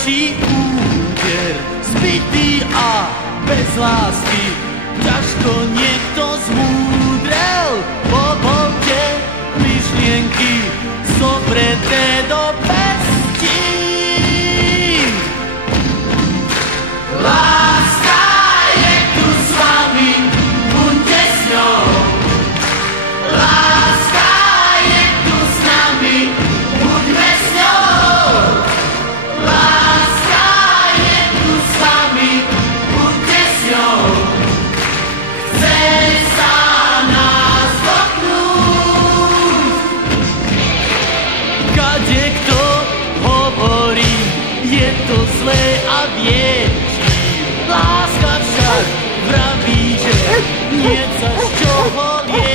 najkrajší úder, zbytý a bez lásky, ťažko niekto zmúdrel. Po volte myšlienky zobreté do pestí. Láska je tu s vami, buďte s ňou. Láska je tu s nami, buďme s ňou. Láska je tu s vami, buďte s ňou. Chce sa nás dotknúť. Kadekto hovorí, je to zlé a vie. Láska však vraví, že nie sa z čoho liečiť.